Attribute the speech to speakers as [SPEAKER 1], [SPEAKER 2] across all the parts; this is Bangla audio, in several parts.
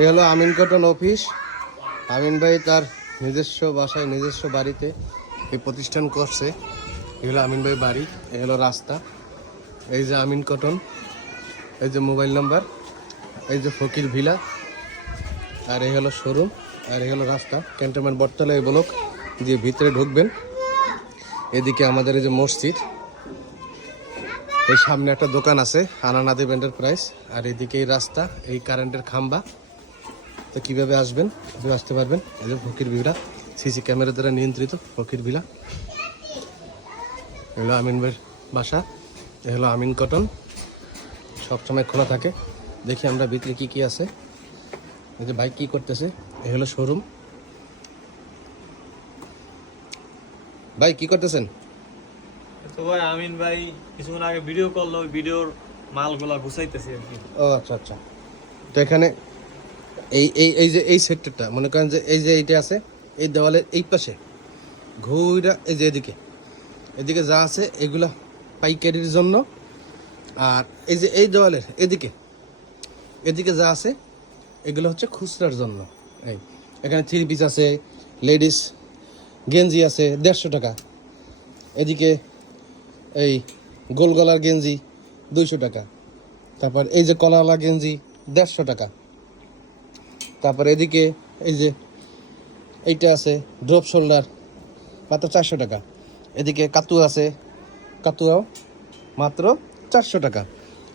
[SPEAKER 1] এই হলো আমিন কটন অফিস। আমিন ভাই তার নিজস্ব বাসায়, নিজস্ব বাড়িতে এই প্রতিষ্ঠান করছে। এ হলো আমিন ভাই বাড়ি এই হলো রাস্তা। এই যে আমিন কটন, এই যে মোবাইল নাম্বার, এই যে ফকির ভিলা, আর এই হলো শোরুম, আর এই হলো রাস্তা। ক্যান্টনমেন্ট বটতলা এই ব্লক দিয়ে ভিতরে ঢুকবেন। এদিকে আমাদের এই যে মসজিদ, এই সামনে একটা দোকান আছে আনানাদেব প্রাইস আর এদিকে এই রাস্তা, এই কারেন্টের খাম্বা। তো কীভাবে আসবেন? কীভাবে আসতে পারবেন। এই যে ফকির ভিলা সিসি ক্যামেরা দ্বারা নিয়ন্ত্রিত ফকির ভিলা এগুলো আমিন ভাইয়ের বাসা এ হলো আমিন কটন। সবসময় খোলা থাকে। দেখি আমরা ভিতরে কি কি আছে। এই যে বাইক কী করতেছে এ হলো শোরুম ভাই কি করতেছেন?
[SPEAKER 2] তো ভাই আমিন ভাই কিছুক্ষণ আগে ভিডিও করল ভিডিওর মালগুলা গুছাইতেছি আর কি।
[SPEAKER 1] ও আচ্ছা আচ্ছা। তো এখানে এই এই এই যে, এই সেক্টরটা মনে করেন যে এই যে এইটা আছে, এই দেওয়ালের এই পাশে ঘুরা এই যে এদিকে এদিকে যা আছে এগুলা পাইকারির জন্য, আর এই যে এই দেওয়ালের এদিকে এদিকে যা আছে এগুলো হচ্ছে খুচরার জন্য। এই, এখানে থ্রি পিস আছে লেডিস গেঞ্জি আছে, দেড়শো টাকা। এদিকে এই গোল গলার গেঞ্জি দুইশো টাকা। তারপর এই যে কলাওয়ালা গেঞ্জি দেড়শো টাকা। তারপর এদিকে এই যে এইটা আছে ড্রপ শোল্ডার মাত্র চারশো টাকা। এদিকে কাতু আছে, কাতুয়াও মাত্র চারশো টাকা।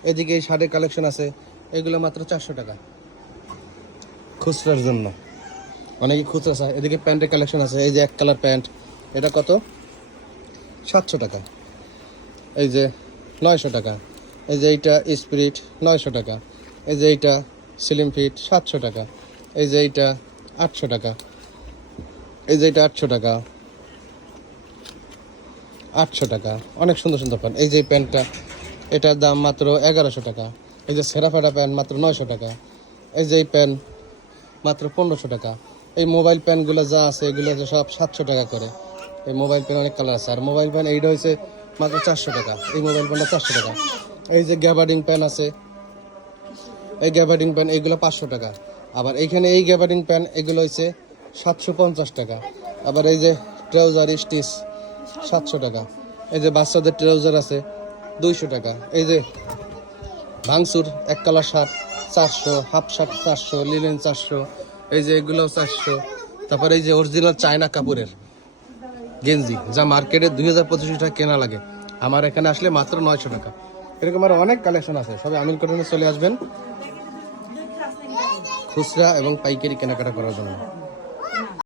[SPEAKER 1] এদিকে শার্টের কালেকশন আছে, এগুলো মাত্র চারশো টাকা। খুচরার জন্য। অনেকে খুচরা চায়। এদিকে প্যান্টের কালেকশন আছে, এই যে এক কালার প্যান্ট, এটা কত? সাতশো টাকা। এই যে নয়শো টাকা। এই যে এইটা স্পিরিট নয়শো টাকা। এই যে এইটা সিলিম ফিট সাতশো টাকা। এই যে এইটা আটশো টাকা। এই যে এইটা আটশো টাকা। আটশো টাকা। অনেক সুন্দর সুন্দর প্যান্ট। এই যে প্যান্টটা, এটার দাম মাত্র এগারোশো টাকা। এই যে সেরাফাটা প্যান্ট মাত্র নয়শো টাকা। এই যে এই প্যান্ট মাত্র পনেরোশো টাকা। এই মোবাইল প্যান্টগুলো যা আছে, এগুলো যে সব সাতশো টাকা করে। এই মোবাইল প্যান অনেক কালার আছে। আর মোবাইল প্যান এইটা হয়েছে মাত্র চারশো টাকা। এই মোবাইল প্যানটা চারশো টাকা। এই যে গ্যাবার্ডিং প্যান আছে, এই গ্যাবার্ডিং প্যান এইগুলো পাঁচশো টাকা। আবার এইখানে এই গ্যাবার্ডিং প্যান এগুলো হচ্ছে সাতশো পঞ্চাশ টাকা। আবার এই যে ট্রাউজার স্টিচ সাতশো টাকা। এই যে বাচ্চাদের ট্রাউজার আছে, দুইশো টাকা। এই যে ভাঙসুর এক কালার শার্ট চারশো হাফ শার্ট চারশো লিলেন চারশো, এই যে এগুলো চারশো। তারপর এই যে অরিজিনাল চায়না কাপড়ের গেঞ্জি, যা মার্কেটে দুই হাজার পঁচিশশো টাকা কেনা লাগে। আমার এখানে আসলে মাত্র নয়শো টাকা। এরকম আরও অনেক কালেকশন আছে। সবাই আমিন কটনে চলে আসবেন। খুচরা এবং পাইকারি কেনাকাটা করার জন্য।